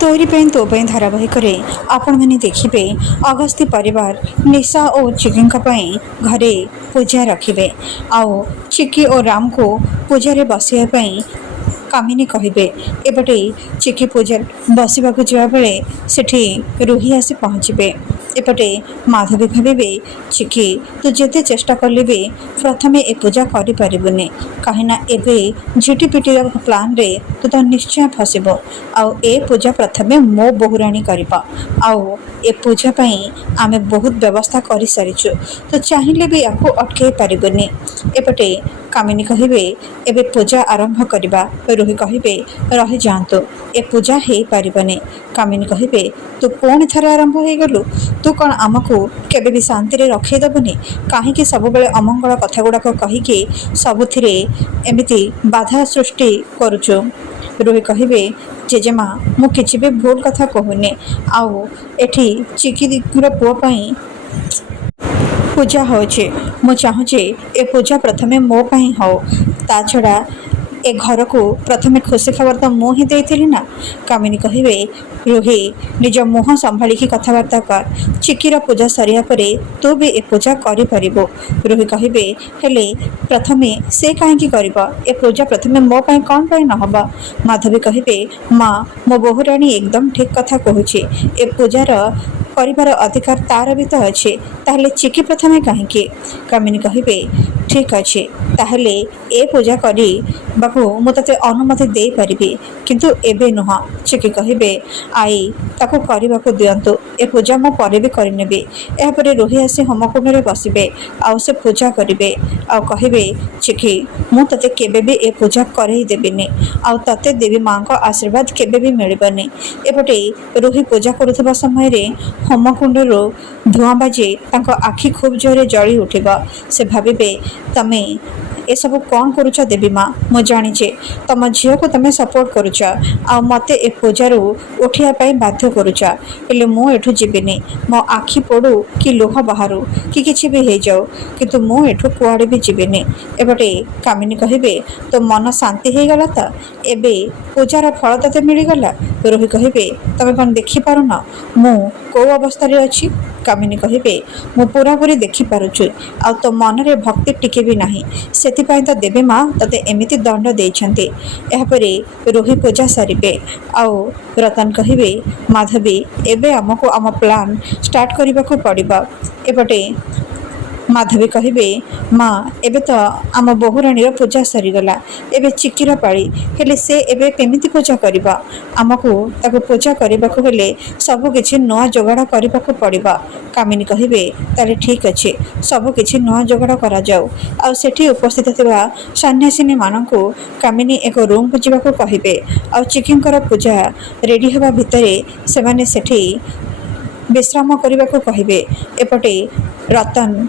तोरी तो धारावाहिक आपण मैंने देखिए अगस्ती परिवार निशा और चिकी घरे पूजा रखिए आओ चिकी और राम को पूजा बसवाई कामिनी कहे एपटे चिकी पूजा बसवा जावा बेले सेठी रुही आसी पहुँचे एपटे माधवी भावे चिकी तू जिते चेष्टा कले भी प्रथम ए पूजा करें कहीं झिटिपिटी प्लान रे तू तो निश्चय फसब आउ ए पूजा प्रथम मो बहुराणी कर ए पूजा आमे बहुत व्यवस्था कर सारीचु तो चाहिए भी या अटकई पारबनी एपटे कामिनी कहे एबे पूजा आरंभ करवा रोही कहे रही जातु ए पूजा हो पारबनी कामिनी कहे तू पुणी थे आरंभ हो गलु तू कौन आमको केबे भी शांति रखईदेबुनि कहीं सब अमंगल कथा गुड़ाक कहीकि सबुथिरे एमिति बाधा सृष्टि करुचु रोही कहे जेजेमा मु किछि भी भूल कथा कहूनी आउ एठी चिकी पुओ पूजा होचे मु चाहूचे ए पूजा प्रथमे मो पई हो ता छड़ा ए घर को प्रथमे खुशी खबर तो मु ही देइथिली ना कामिनी कहे रोही निज मुह संभाली कथबार्ता कर चिकीर पूजा सरिया परे तू भी ए पूजा करि परिबो रोही कहे हेले प्रथमे से कहीं कर ए पूजा प्रथमे मो पई कौन पई न हबा माधवी कहे माँ मो बहुराणी एकदम ठीक कथा कहूची ए पूजार कर अधिकार तार भी तो अच्छे ताहले चिकी प्रथमे कहीं कामिनी कहे ठीक अच्छे ताहले ए पूजा करी बाबू मुझे अनुमति दे पारि किंतु एबे नुह चिकी कहे आई ताको करने को दिंतु ए पूजा मो पर भी करनेबी यापर रोही आसी होमकुंड में बसबे आउ से पूजा करेंगे आउ कहे चिकी मु तते केबे भी ए पूजा करई देबिनी आउ तते देवी माँ को आशीर्वाद केबे भी मिलबनी एपटे रोही पूजा करुवा समय रे होमकुंड धूआं बाजे तांको आखि खूब जोरे जली उठिबा से भाविबे तमे ए सब कौन करुच देवी माँ मु जाचे तुम झील को तुम सपोर्ट करुच आ मते ए पूजार उठिया बाध्य करुच हेले मु एठू जीविनी मो आखि पड़ू कि लुह बाहर कि किछि भी हो जाऊ किंतु मु एठू कुआड़े भी जीविनी एपटे कामिनी कहे तो मन शांति हो गला तो एबे पूजार फल तते मिलगला रोही कहे तुम कौन देखिपारुन मु कौ अवस्था अच्छी कामिनी कहे मु पूरापूरी देखिपारुछु आ तो मन रे भक्ति टिके भी नाही सेतिपाई तो देवी माँ तते एमिति दंड देइछन्ते एहापरे रोही पूजा सारिबे आउ रतन कहे माधवी एबे हमको आम प्लान स्टार्ट करने को पड़िबा एपटे माधवी कहे माँ एबे तो आम बहुराणी पूजा सरीगला एबे चिकीर पाड़ी हेले से एबे केमिति पूजा करबा आमको ताको पूजा करबा को हेले सब किछि नया जोगाड़ करबा को पड़िबा कामिनी कहे ताले ठीक अच्छे सब किछि नया जोगाड़ करा जाऊ आ सेठी उपस्थित थिबा सन्यासिनी माननकु कामिनी एक रूम को जीवा को कहिबे आ चिकींकर पूजा रेडी होबा भितरे से माने सेठी विश्राम करबा को कहिबे एपटे रतन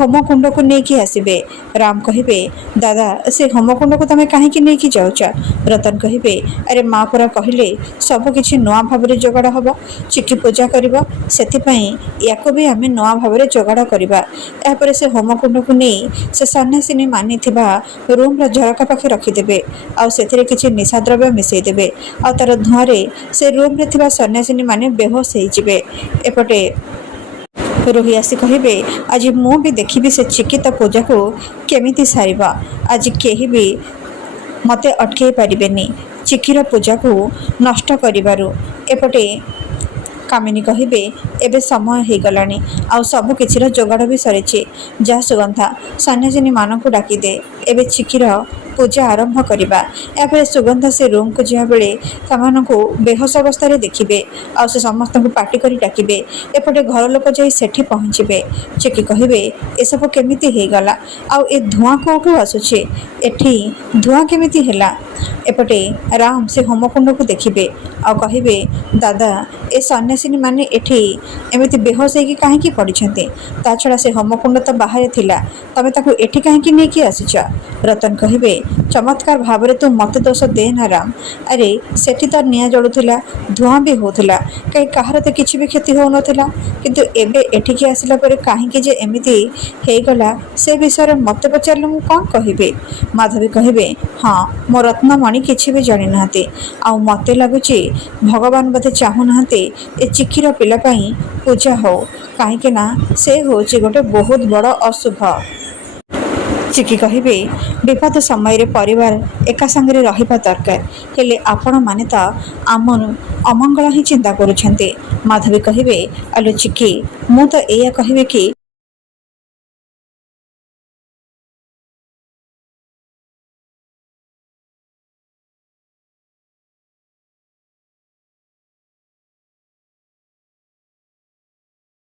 होमकुंड को लेकिन आसबे राम कहे दादा से होमकुंड को तुम कहीं नहीं जाऊच रतन कहे अरे माँ पूरा कहले सब किछि नया भाव में जोगाड़ हम चिकी पूजा करवा से भी आम नया भाव में जोगाड़ करवा यापर से होमकुंड को नहीं से सन्यासिनी मानी रूम झरका पाखे रखिदे आउ किछि निशा द्रव्य मिसईदे आ तार धुआं से रूम रे सन्यासिनी माने बेहोश होइजिबे एपटे रोही आसी कहे आज मु भी देखी से चिकित पूजा को केमिति सारिबा आज केही भी मते अटकई पारिबेनी चिकीर पूजा को नष्ट करिबारु एपटे कामिनी कहे एबे समय हो गलानी आउ सब किछिर जोगाड़ भी सरीचे जा सुगंधा सन्यासिनी मान को डाकी दे एबे चिकीर पूजा आरंभ करवा यापर सुगंधा से रूम को जा बेले को बेहोश अवस्था देखिए आ समस्त को पार्टी कर डाकिबे एपटे घर लोक जाई सेठी पहुँचे चिकी कहे ए सब केमिति हो गला आउ ए धुआं कौटू आसुचे एठी धुआं केमिति हैला एपटे राम से होमकुंड को देखिए आ कहे दादा ए सन्यासिनी माने एठी एमिति बेहोश होगी कहीं पड़ते ता छड़ा से होमकुंड तो बाहर थिला तमे ताकू एठी कहीं नहीं आसीच ରତନ କହିବେ, ଚମତ୍କାର ଭାବରେ ତୁ ମୋତେ ଦୋଷ ଦେ ନା ରାମ। ଆରେ ସେଠି ତ ନିଆଁ ଜଳୁଥିଲା, ଧୂଆଁ ବି ହେଉଥିଲା, କାହିଁ କାହାର ତ କିଛି ବି କ୍ଷତି ହେଉନଥିଲା। କିନ୍ତୁ ଏବେ ଏଠିକି ଆସିଲା ପରେ କାହିଁକି ଯେ ଏମିତି ହେଇଗଲା ସେ ବିଷୟରେ ମୋତେ ପଚାରିଲେ ମୁଁ କ'ଣ କହିବି? ମାଧବୀ କହିବେ, ହଁ ମୋ ରତ୍ନମଣି କିଛି ବି ଜାଣିନାହାନ୍ତି। ଆଉ ମୋତେ ଲାଗୁଛି ଭଗବାନ ବୋଧେ ଚାହୁଁନାହାନ୍ତି ଏ ଚିକିର ପିଲା ପାଇଁ ପୂଜା ହଉ, କାହିଁକି ନା ସେ ହେଉଛି ଗୋଟେ ବହୁତ ବଡ଼ ଅଶୁଭ। ଚିକି କହିବେ, ବିପଦ ସମୟରେ ପରିବାର ଏକା ସାଙ୍ଗରେ ରହିବା ଦରକାର, ହେଲେ ଆପଣମାନେ ତ ଆମ ଅମଙ୍ଗଳ ହିଁ ଚିନ୍ତା କରୁଛନ୍ତି। ମାଧବୀ କହିବେ, ଆଲୋ ଚିକି, ମୁଁ ତ ଏଇଆ କହିବି କି